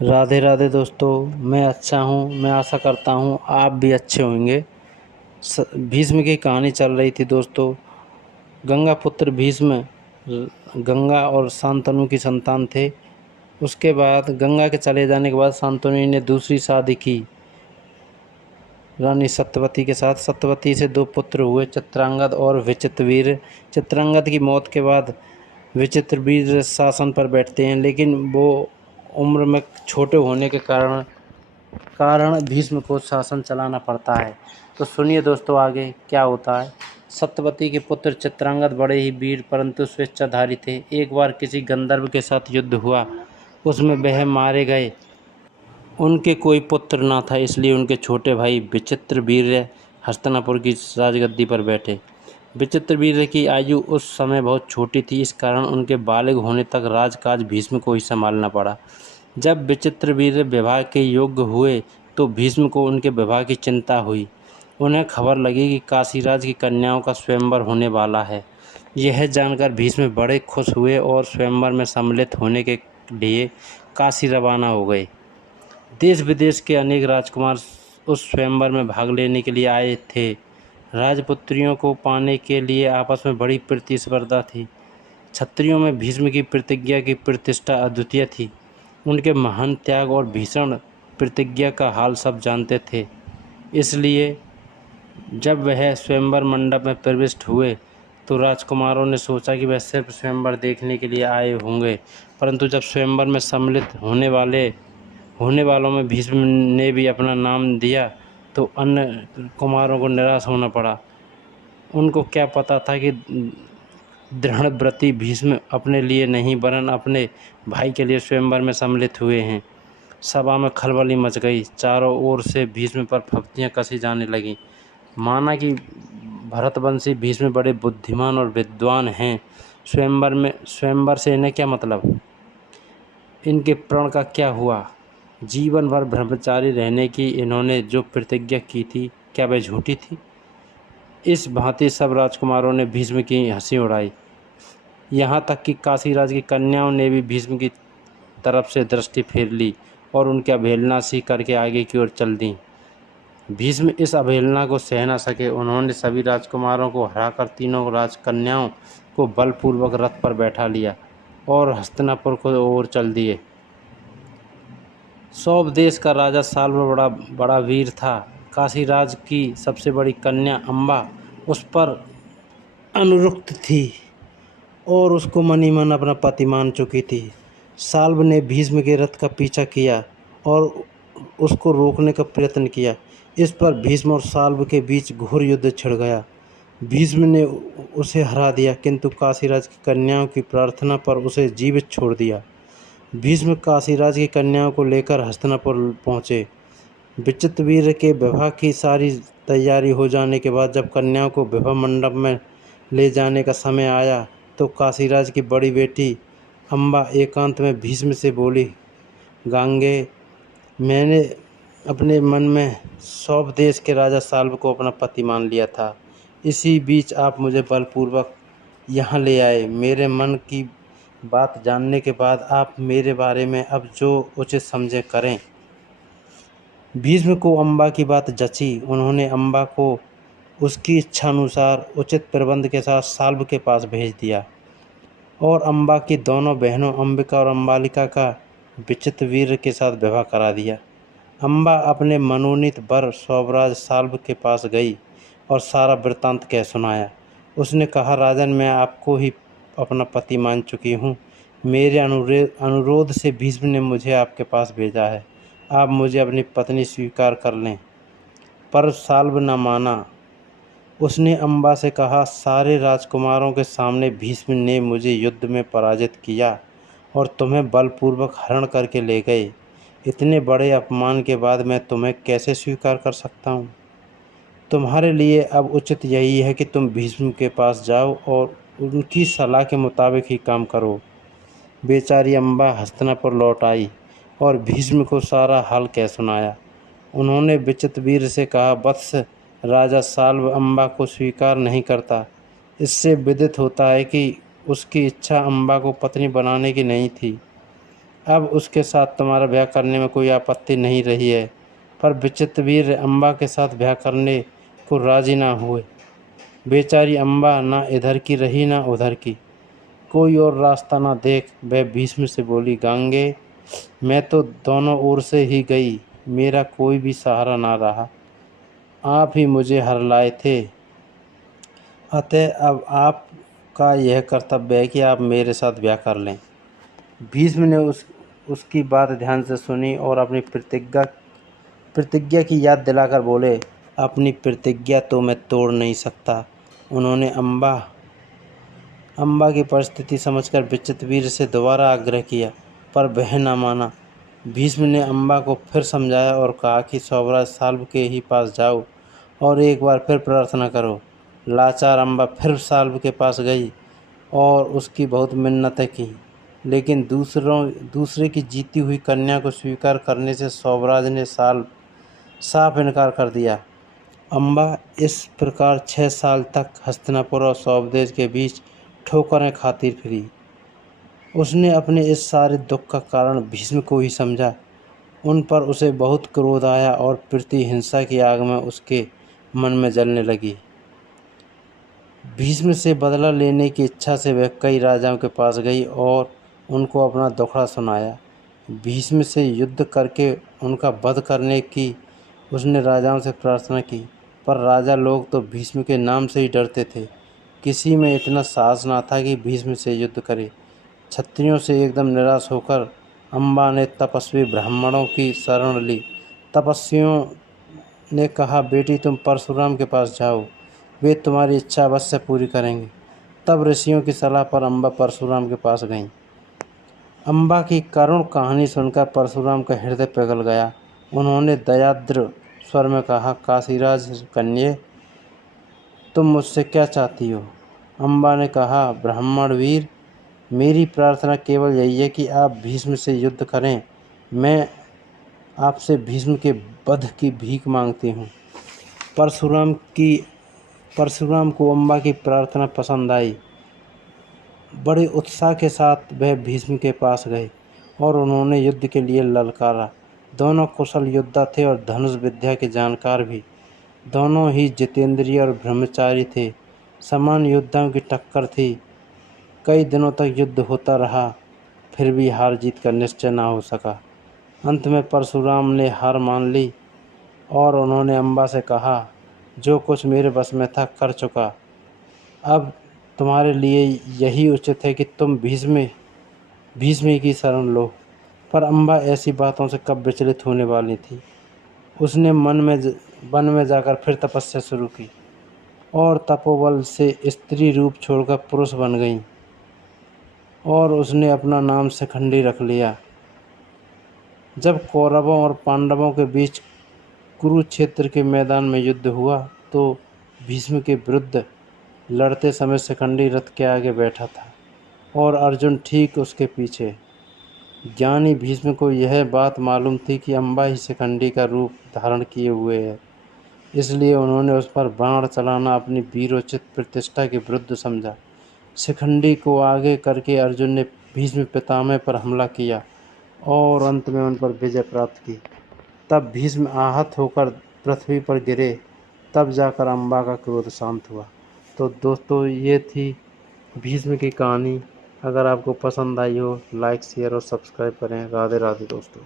राधे राधे दोस्तों। मैं अच्छा हूँ। मैं आशा करता हूँ आप भी अच्छे होंगे। भीष्म की कहानी चल रही थी दोस्तों। गंगा पुत्र भीष्म गंगा और शांतनु की संतान थे। उसके बाद गंगा के चले जाने के बाद शांतनु ने दूसरी शादी की रानी सत्यवती के साथ। सत्यवती से 2 पुत्र हुए, चित्रांगद और विचित्रवीर्य। चित्रांगद की मौत के बाद विचित्रवीर्य शासन पर बैठते हैं, लेकिन वो उम्र में छोटे होने के कारण भीष्म को शासन चलाना पड़ता है। तो सुनिए दोस्तों आगे क्या होता है। सत्यवती के पुत्र चित्रांगद बड़े ही वीर परंतु स्वेच्छाधारी थे। एक बार किसी गंधर्व के साथ युद्ध हुआ, उसमें वह मारे गए। उनके कोई पुत्र ना था, इसलिए उनके छोटे भाई विचित्रवीर्य हस्तिनापुर की राजगद्दी पर बैठे। विचित्रवीर्य की आयु उस समय बहुत छोटी थी, इस कारण उनके बालिग होने तक राजकाज भीष्म को ही संभालना पड़ा। जब विचित्रवीर्य विवाह के योग्य हुए तो भीष्म को उनके विवाह की चिंता हुई। उन्हें खबर लगी कि काशीराज की कन्याओं का स्वयंवर होने वाला है। यह जानकर भीष्म बड़े खुश हुए और स्वयंवर में सम्मिलित होने के लिए काशी रवाना हो गए। देश विदेश के अनेक राजकुमार उस स्वयंवर में भाग लेने के लिए आए थे। राजपुत्रियों को पाने के लिए आपस में बड़ी प्रतिस्पर्धा थी। क्षत्रियों में भीष्म की प्रतिज्ञा की प्रतिष्ठा अद्वितीय थी। उनके महान त्याग और भीषण प्रतिज्ञा का हाल सब जानते थे। इसलिए जब वह स्वयंवर मंडप में प्रविष्ट हुए तो राजकुमारों ने सोचा कि वह सिर्फ स्वयंवर देखने के लिए आए होंगे, परंतु जब स्वयंवर में सम्मिलित होने वालों में भीष्म ने भी अपना नाम दिया तो अन्य कुमारों को निराश होना पड़ा। उनको क्या पता था कि दृढ़व्रती भीष्म अपने लिए नहीं वरन अपने भाई के लिए स्वयंवर में सम्मिलित हुए हैं। सभा में खलबली मच गई। चारों ओर से भीष्म पर फब्तियाँ कसी जाने लगीं। माना कि भरतवंशी भीष्म बड़े बुद्धिमान और विद्वान हैं। स्वयंवर से इन्हें क्या मतलब, इनके प्रण का क्या हुआ। जीवन भर ब्रह्मचारी रहने की इन्होंने जो प्रतिज्ञा की थी, क्या वह झूठी थी। इस भांति सब राजकुमारों ने भीष्म की हंसी उड़ाई। यहाँ तक कि काशीराज की कन्याओं ने भी भीष्म की तरफ से दृष्टि फेर ली और उनकी अवहेलना सी करके आगे की ओर चल दी। भीष्म इस अवहेलना को सह न सके। उन्होंने सभी राजकुमारों को हराकर तीनों राजकन्याओं को बलपूर्वक रथ पर बैठा लिया और हस्तिनापुर को ओर चल दिए। सौभ देश का राजा साल्व बड़ा वीर था। काशीराज की सबसे बड़ी कन्या अम्बा उस पर अनुरक्त थी और उसको मनी मन अपना पति मान चुकी थी। साल्व ने भीष्म के रथ का पीछा किया और उसको रोकने का प्रयत्न किया। इस पर भीष्म और साल्व के बीच घोर युद्ध छिड़ गया। भीष्म ने उसे हरा दिया, किंतु काशीराज की कन्याओं की प्रार्थना पर उसे जीवित छोड़ दिया। भीष्म काशीराज की कन्याओं को लेकर हस्तिनापुर पहुँचे। विचित्रवीर्य के विवाह की सारी तैयारी हो जाने के बाद जब कन्याओं को विवाह मंडप में ले जाने का समय आया तो काशीराज की बड़ी बेटी अम्बा एकांत में भीष्म से बोली, गांगे, मैंने अपने मन में सौभ देश के राजा साल्व को अपना पति मान लिया था। इसी बीच आप मुझे बलपूर्वक यहाँ ले आए। मेरे मन की बात जानने के बाद आप मेरे बारे में अब जो उचित समझे करें। भीष्म को अम्बा की बात जची। उन्होंने अम्बा को उसकी इच्छानुसार उचित प्रबंध के साथ साल्व के पास भेज दिया और अम्बा की दोनों बहनों अंबिका और अम्बालिका का विचित्रवीर्य के साथ विवाह करा दिया। अम्बा अपने मनोनीत वर सौभराज साल्व के पास गई और सारा वृत्तांत कह सुनाया। उसने कहा, राजन, मैं आपको ही अपना पति मान चुकी हूँ। मेरे अनुरोध से भीष्म ने मुझे आपके पास भेजा है। आप मुझे अपनी पत्नी स्वीकार कर लें। पर साल्व न माना। उसने अम्बा से कहा, सारे राजकुमारों के सामने भीष्म ने मुझे युद्ध में पराजित किया और तुम्हें बलपूर्वक हरण करके ले गए। इतने बड़े अपमान के बाद मैं तुम्हें कैसे स्वीकार कर सकता हूँ। तुम्हारे लिए अब उचित यही है कि तुम भीष्म के पास जाओ और उनकी सलाह के मुताबिक ही काम करो। बेचारी अम्बा हस्तिनापुर लौट आई और भीष्म को सारा हाल कह सुनाया। उन्होंने विचित्रवीर्य से कहा, वत्स, राजा साल्व अम्बा को स्वीकार नहीं करता। इससे विदित होता है कि उसकी इच्छा अम्बा को पत्नी बनाने की नहीं थी। अब उसके साथ तुम्हारा ब्याह करने में कोई आपत्ति नहीं रही है। पर विचित्रवीर्य अम्बा के साथ ब्याह करने को राजी ना हुए। बेचारी अम्बा ना इधर की रही ना उधर की, कोई और रास्ता ना देख वह भीष्म से बोली, गांगे मैं तो दोनों ओर से ही गई, मेरा कोई भी सहारा ना रहा, आप ही मुझे हर लाए थे, अतः अब आपका यह कर्तव्य है कि आप मेरे साथ ब्याह कर लें। भीष्म ने उसकी बात ध्यान से सुनी और अपनी प्रतिज्ञा की याद दिलाकर बोले, अपनी प्रतिज्ञा तो मैं तोड़ नहीं सकता। उन्होंने अम्बा की परिस्थिति समझकर विचित्रवीर्य से दोबारा आग्रह किया, पर वह न माना। भीष्म ने अम्बा को फिर समझाया और कहा कि स्वराज साल्व के ही पास जाओ और एक बार फिर प्रार्थना करो। लाचार अम्बा फिर साल्व के पास गई और उसकी बहुत मिन्नतें की, लेकिन दूसरे की जीती हुई कन्या को स्वीकार करने से स्वराज ने साफ इनकार कर दिया। अम्बा इस प्रकार 6 साल तक हस्तिनापुर और स्वदेश के बीच ठोकरें खाती फिरी। उसने अपने इस सारे दुख का कारण भीष्म को ही समझा। उन पर उसे बहुत क्रोध आया और प्रतिहिंसा की आग में उसके मन में जलने लगी। भीष्म से बदला लेने की इच्छा से वह कई राजाओं के पास गई और उनको अपना दुखड़ा सुनाया। भीष्म से युद्ध करके उनका वध करने की उसने राजाओं से प्रार्थना की, पर राजा लोग तो भीष्म के नाम से ही डरते थे। किसी में इतना साहस ना था कि भीष्म से युद्ध करे। क्षत्रियों से एकदम निराश होकर अम्बा ने तपस्वी ब्राह्मणों की शरण ली। तपस्वियों ने कहा, बेटी तुम परशुराम के पास जाओ, वे तुम्हारी इच्छा अवश्य पूरी करेंगे। तब ऋषियों की सलाह पर अम्बा परशुराम के पास गईं। अम्बा की करुण कहानी सुनकर परशुराम का हृदय पिघल गया। उन्होंने दयाद्र स्वर में कहा, काशीराज कन्ये, तुम मुझसे क्या चाहती हो? अम्बा ने कहा, ब्राह्मण वीर, मेरी प्रार्थना केवल यही है कि आप भीष्म से युद्ध करें। मैं आपसे भीष्म के वध की भीख मांगती हूँ। परशुराम को अम्बा की प्रार्थना पसंद आई। बड़े उत्साह के साथ वह भीष्म के पास गए और उन्होंने युद्ध के लिए ललकारा। दोनों कुशल योद्धा थे और धनुष विद्या के जानकार भी। दोनों ही जितेंद्रिय और ब्रह्मचारी थे। समान योद्धाओं की टक्कर थी। कई दिनों तक युद्ध होता रहा, फिर भी हार जीत का निश्चय न हो सका। अंत में परशुराम ने हार मान ली और उन्होंने अम्बा से कहा, जो कुछ मेरे बस में था कर चुका, अब तुम्हारे लिए यही उचित है कि तुम भीष्म की शरण लो। पर अम्बा ऐसी बातों से कब विचलित होने वाली थी। उसने वन में जाकर फिर तपस्या शुरू की और तपोबल से स्त्री रूप छोड़कर पुरुष बन गई और उसने अपना नाम शिखंडी रख लिया। जब कौरवों और पांडवों के बीच कुरुक्षेत्र के मैदान में युद्ध हुआ तो भीष्म के विरुद्ध लड़ते समय शिखंडी रथ के आगे बैठा था और अर्जुन ठीक उसके पीछे। ज्ञानी भीष्म को यह बात मालूम थी कि अम्बा ही शिखंडी का रूप धारण किए हुए है, इसलिए उन्होंने उस पर बाण चलाना अपनी वीरोचित प्रतिष्ठा के विरुद्ध समझा। शिखंडी को आगे करके अर्जुन ने भीष्म पितामह पर हमला किया और अंत में उन पर विजय प्राप्त की। तब भीष्म आहत होकर पृथ्वी पर गिरे, तब जाकर अम्बा का क्रोध शांत हुआ। तो दोस्तों, ये थी भीष्म की कहानी। अगर आपको पसंद आई हो, लाइक शेयर और सब्सक्राइब करें। राधे राधे दोस्तों।